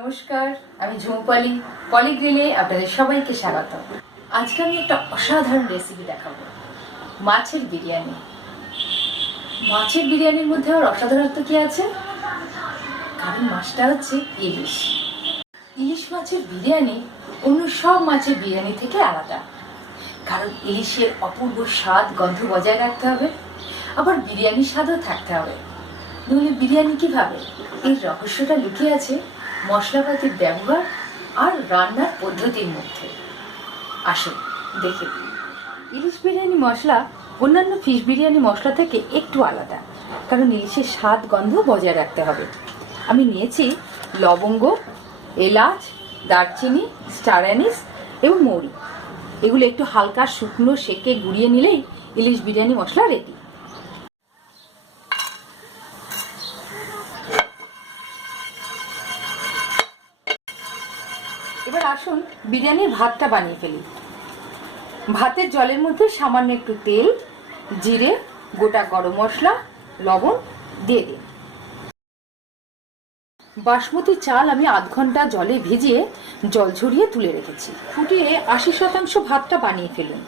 নমস্কার, আমি ঝুমপালি পলি গ্রিলে আপনাদের সবাইকে স্বাগত। আজকে আমি একটা অসাধারণ রেসিপি দেখাবো, মাছের বিরিয়ানি। মাছের বিরিয়ানির মধ্যে আর অসাধারণত্ব কি আছে? কারণ মাছটা হচ্ছে ইলিশ। ইলিশ মাছের বিরিয়ানি অন্য সব মাছের বিরিয়ানি থেকে আলাদা। কারণ ইলিশের অপূর্ব স্বাদ, গন্ধ বজায় রাখতে হবে, আবার বিরিয়ানির স্বাদও থাকতে হবে। নইলে বিরিয়ানি কীভাবে এর রহস্যটা লুকিয়ে আছে মশলাপাতির ব্যবহার আর রান্নার পদ্ধতির মধ্যে। আসুন, দেখে। ইলিশ বিরিয়ানি মশলা অন্যান্য ফিশ বিরিয়ানি মশলা থেকে একটু আলাদা, কারণ ইলিশের স্বাদ, গন্ধ বজায় রাখতে হবে। আমি নিয়েছি লবঙ্গ, এলাচ, দারচিনি, স্টার অ্যানিস এবং মৌরি। এগুলো একটু হালকা শুকনো, সেকে গুঁড়িয়ে নিলেই ইলিশ বিরিয়ানি মশলা রেডি এবার আসুন বিরিয়ানির ভাতটা বানিয়ে ফেলি। ভাতের জলের মধ্যে সামান্য একটু তেল, জিরে, গোটা গরম মশলা, লবণ দিয়ে দিন। বাসমতি চাল আমি আধ ঘণ্টা জলে ভিজিয়ে জল ঝরিয়ে তুলে রেখেছি। ফুটিয়ে আশি শতাংশ ভাতটা বানিয়ে ফেলুন।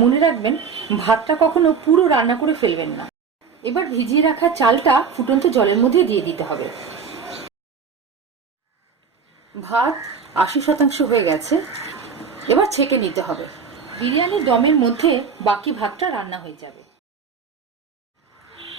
মনে রাখবেন, ভাতটা কখনো পুরো রান্না করে ফেলবেন না। এবার ভিজিয়ে রাখা চালটা ফুটন্ত জলের মধ্যে দিয়ে দিতে হবে। ভাত আশি শতাংশ হয়ে গেছে। এবার ছেঁকে নিতে হবে। বিরিয়ানির দমের মধ্যে বাকি ভাতটা রান্না হয়ে যাবে।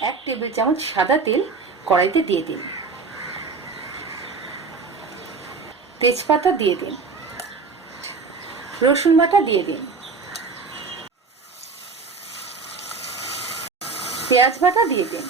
এক টেবিল চামচ সাদা তেল কড়াইতে দিয়ে দিন। তেজপাতা দিয়ে দিন। রসুন বাটা দিয়ে দিন। পেঁয়াজ বাটা দিয়ে দিন।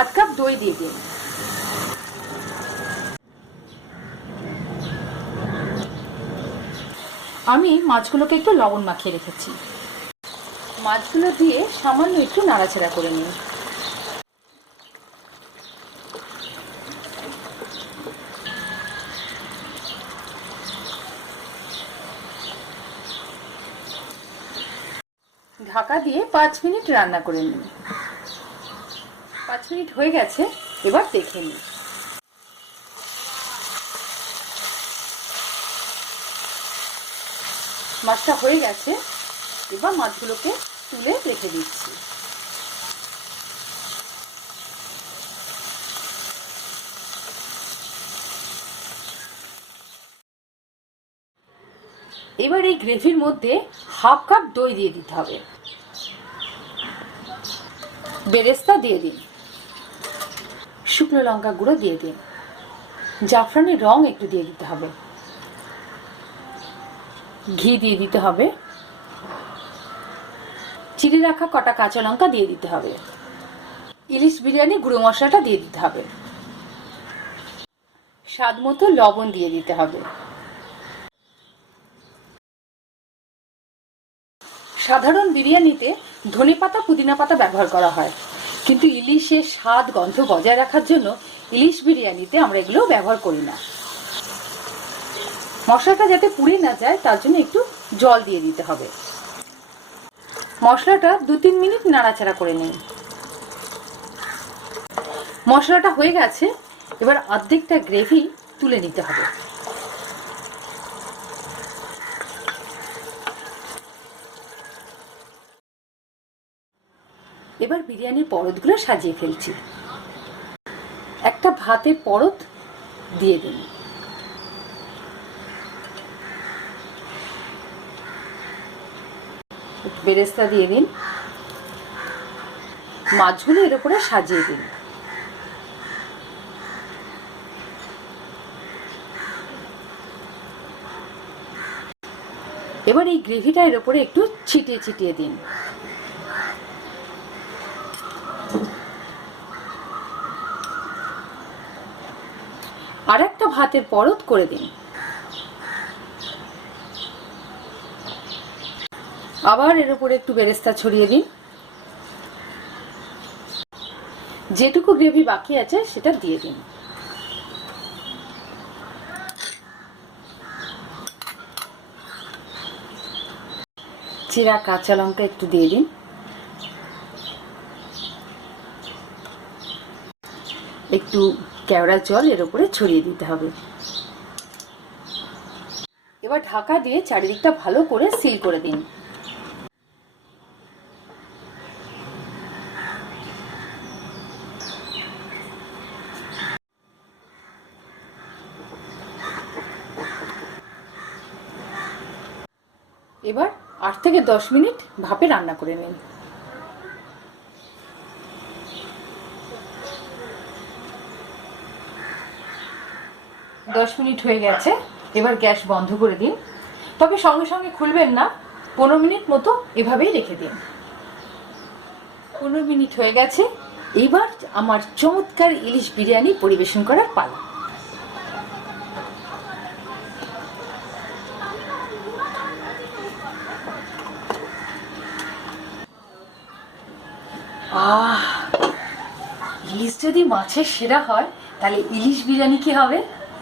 আধ কাপ, দই দিয়ে দিন। আমি মাছগুলোকে একটু লবণ মাখিয়ে রেখেছি। মাছগুলো দিয়ে সামান্য একটু নাড়াচাড়া করে নিন। ঢাকা দিয়ে পাঁচ মিনিট রান্না করে নিন। পাঁচ মিনিট হয়ে গেছে, এবার দেখে নিই। মাছটা হয়ে গেছে, এবার মাছগুলোকে তুলে রেখে দিচ্ছি। এবার এই গ্রেভির মধ্যে হাফ কাপ দই দিয়ে দিতে হবে। বেরেস্তা দিয়ে দিন। শুকনো লঙ্কা গুঁড়ো দিয়ে দিন। জাফরানের রং একটু দিয়ে দিতে হবে। ঘি দিয়ে দিতে হবে। চিড়ে রাখা কটা কাঁচা লঙ্কা দিয়ে দিতে হবে। ইলিশ বিরিয়ানি গুঁড়ো মশলাটা দিয়ে দিতে হবে। স্বাদ মতো লবণ দিয়ে দিতে হবে। সাধারণ বিরিয়ানিতে ধনে পাতা পুদিনা পাতা ব্যবহার করা হয়। কিন্তু ইলিশের স্বাদ, গন্ধ বজায় রাখার জন্য ইলিশ বিরিয়ানিতে আমরা এগুলো ব্যবহার করি না। মশলাটা যাতে পুড়ে না যায়, তার জন্য একটু জল দিয়ে দিতে হবে। মশলাটা দু তিন মিনিট নাড়াচাড়া করে নিন। মশলাটা হয়ে গেছে, এবার অর্ধেকটা গ্রেভি তুলে নিতে হবে। এবার বিরিয়ানির পরতগুলো সাজিয়ে ফেলছি। একটা ভাতের পরত দিয়ে দিন। বেরেস্তা দিয়ে দিন। মাছগুলো এর উপরে সাজিয়ে দিন। এবার এই গ্রেভিটা এর উপরে একটু ছিটিয়ে ছিটিয়ে দিন। হাতের পরত করে দিন। আবার এর উপরে একটু বেরেস্তা ছড়িয়ে দিন। যেটুকু গ্রেভি বাকি আছে, সেটা দিয়ে দিন। চিরা কাঁচা লঙ্কা একটু দিয়ে দিন। একটু কেওড়া জল এর উপরে ছড়িয়ে দিতে হবে। এবার ঢাকা দিয়ে চারিদিকটা ভালো করে সিল করে দিন। এবার আট থেকে দশ মিনিট ভাপে রান্না করে নিন। দশ মিনিট হয়ে গেছে, এবার গ্যাস বন্ধ করে দিন। তবে সঙ্গে সঙ্গে খুলবেন না, পনেরো মিনিট মতো এভাবেই রেখে দিন। পনেরো মিনিট হয়ে গেছে, এবার আমার চমৎকার ইলিশ বিরিয়ানি পরিবেশন করার পালা। আহ, ইলিশ যদি মাছের সেরা হয়, তাহলে ইলিশ বিরিয়ানি কি হবে?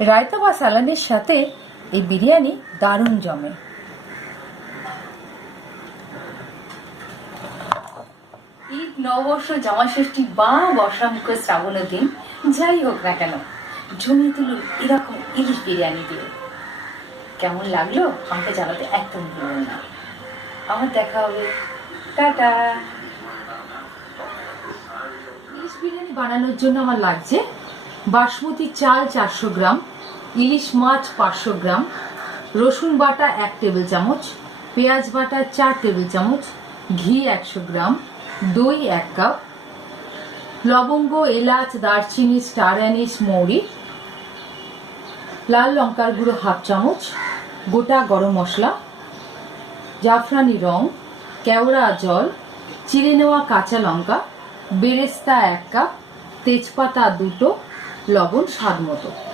রায়তা বা স্যালাডের সাথে এই বিরিয়ানি দারুণ জমে। ঈদ নববর্ষ জামা ষষ্ঠী বা বর্ষামুখ শ্রাবণের দিন যাই হোক না কেন জমিয়ে তুলুন এরকম ইলিশ বিরিয়ানি দিয়ে। কেমন লাগল? আমাকে জানাতে একদম ভুলবেন না। আমার দেখা হবে। টাটা। ইলিশ বিরিয়ানি বানানোর জন্য আমার লাগছে বাসমতি চাল চারশো গ্রাম, ইলিশ মাছ পাঁচশো গ্রাম, রসুন বাটা এক টেবিল চামচ, পেঁয়াজ বাটা চার টেবিল চামচ, ঘি একশো গ্রাম, দই এক কাপ, লবঙ্গ, এলাচ, দারচিনি, স্টার অ্যানিস মৌরি, লাল লঙ্কার গুঁড়ো হাফ চামচ, গোটা গরম মশলা, জাফরানি রং, কেওড়া জল, চিড়ে নেওয়া কাঁচা লঙ্কা, বেরেস্তা এক কাপ, তেজপাতা দুটো লবণ স্বাদ মতো।